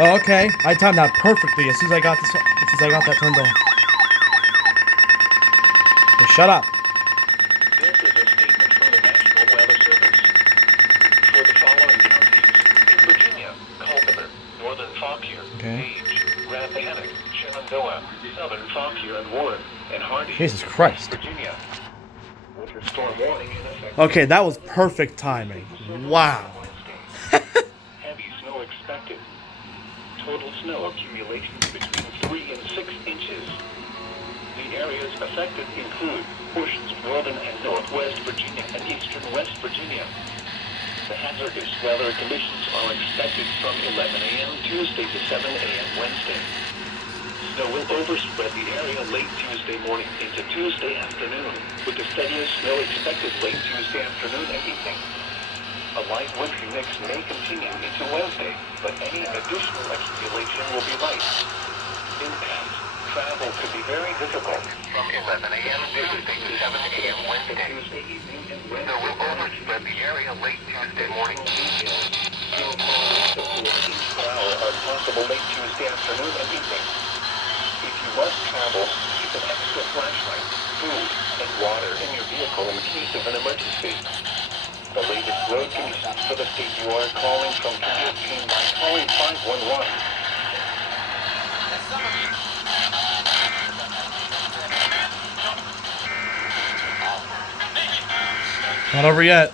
Oh, okay. I timed that perfectly as soon as I got this. As soon as I got that turned on. Hey, shut up. This is a statement from the National Weather Service. For the following counties: in Virginia, Culpeper, Northern Fauquier, Page, Rappahannock, Shenandoah, Southern Fauquier and Warren, and Hardy. Jesus Christ. Virginia. Winter storm warning in effect. Okay, that was perfect timing. Wow. Heavy snow expected. Total snow accumulation between 3 and 6 inches. The areas affected include portions of northern and northwest Virginia and eastern West Virginia. The hazardous weather conditions are expected from 11 a.m. Tuesday to 7 a.m. Wednesday. Snow will overspread the area late Tuesday morning into Tuesday afternoon, with the steadiest snow expected late Tuesday afternoon and evening. A light wintry mix may continue into Wednesday, but any additional accumulation will be light. Impact. Travel could be very difficult from 11 a.m. Tuesday to 7 a.m. Wednesday. Tuesday evening and Wednesday. Snow will overspread the area late Tuesday morning. Snowfalls up to 1 inch per hour are possible late Tuesday afternoon and evening. If you must travel, keep an extra flashlight, food, and water in your vehicle in case of an emergency. The latest road conditions for the state you are calling from can be obtained by calling 511. Not over yet.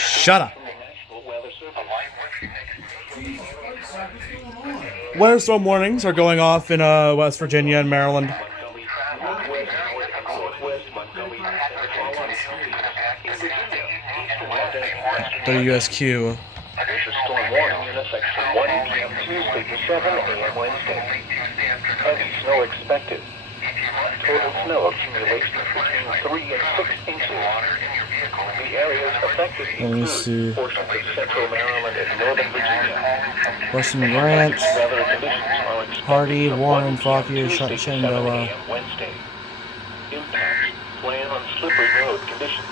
Shut up. Weather storm warnings are going off in West Virginia and Maryland. WUSQ. There's a storm warning in effect from 1 p.m. Tuesday to 7 a.m. Wednesday. Heavy snow expected. Total snow accumulation between 3 and 6 inches. The areas affected include portions of central Maryland and northern Virginia. Western Grant, Weather conditions are expected Hardy, from Warren, 1 p.m. Fauquier, Tuesday to 7 Shenandoah. a.m. Wednesday. Impacts. Plan on slippery road conditions.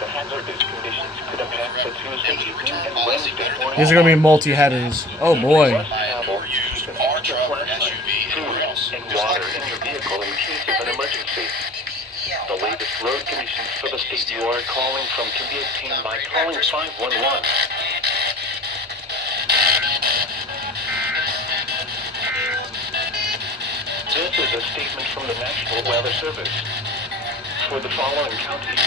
The hazardous conditions could impact the Tuesday evening and Wednesday morning. These are going to be multi-headers. Oh boy. Travel, use a larger flashlight, food, and water in your vehicle in case of an emergency. The latest road conditions for the state you are calling from can be obtained by calling 511. This is a statement from the National Weather Service. For the following counties: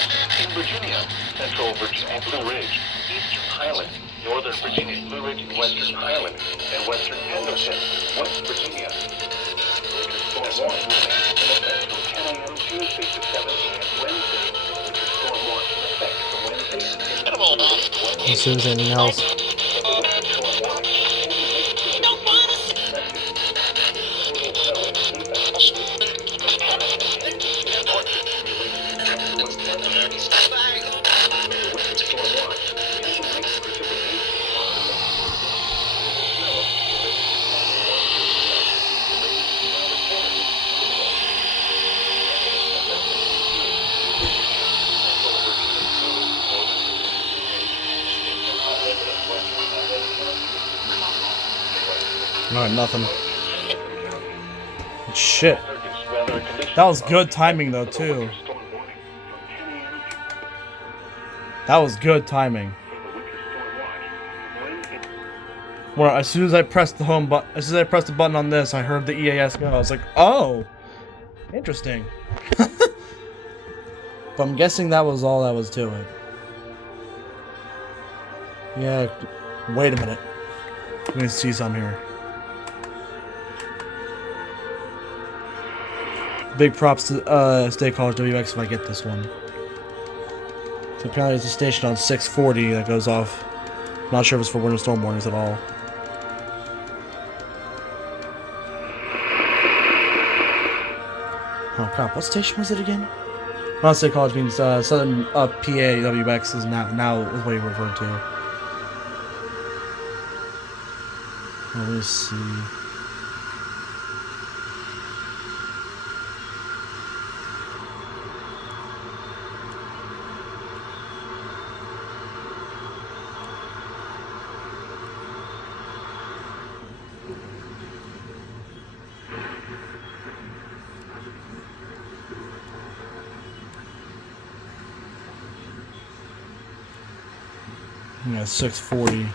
in Virginia, Central Virginia, Blue Ridge, Eastern Highland, Northern Virginia, Blue Ridge, and Western Highland, and Western Pendleton, West Virginia. Winter storm warning in effect from 10 a.m. Tuesday to 7 a.m. Wednesday. Winter storm warning in effect from Wednesday to Wednesday. As soon as anything else. Alright, nothing. Shit. That was good timing though too. That was good timing. Well, as soon as I pressed the home button, as soon as I pressed the button on this, I heard the EAS go. I was like, "Oh, interesting." But I'm guessing that was all that was to it. Yeah. Wait a minute. Let me see some here. Big props to State College WX if I get this one. So apparently it's a station on 640 that goes off. Not sure if it's for winter storm warnings at all. Oh crap, what station was it again? Not State College means Southern PA WX is now is what you referred to. Let me see. Yeah, 640.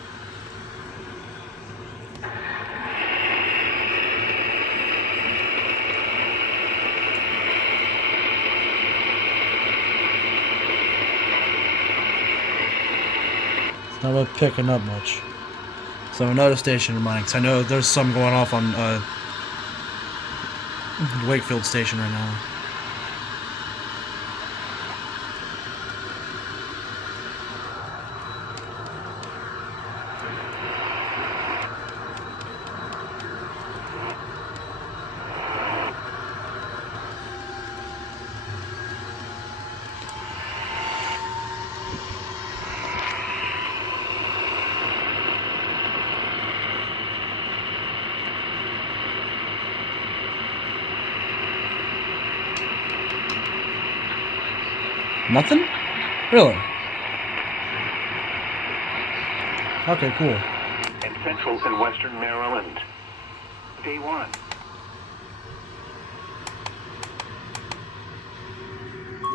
It's not really picking up much. So another station of mine, because I know there's some going off on Wakefield Station right now. Nothing? Really? Okay, cool. In Central and Western Maryland. Day 1.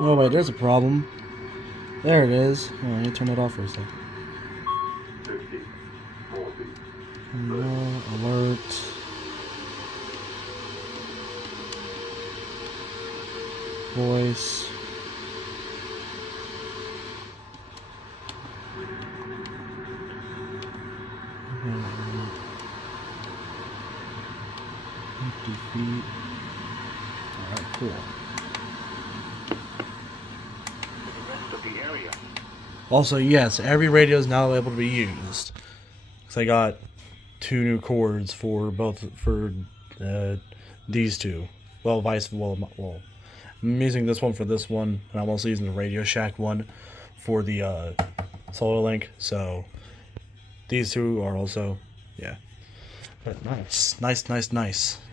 Oh wait, there's a problem. There it is. Oh, I need to turn it off for a second. 50, 40. No, alert. Voice. Feet. Alright, cool. The rest of the area. Also, yes, every radio is now able to be used. Because I got 2 new cords for these two. Well, I'm using this one for this one, and I'm also using the Radio Shack one for the Solar Link. So these two are also, yeah. But nice. I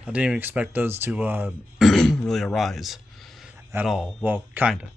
didn't even expect those to really arise at all. Well, kinda.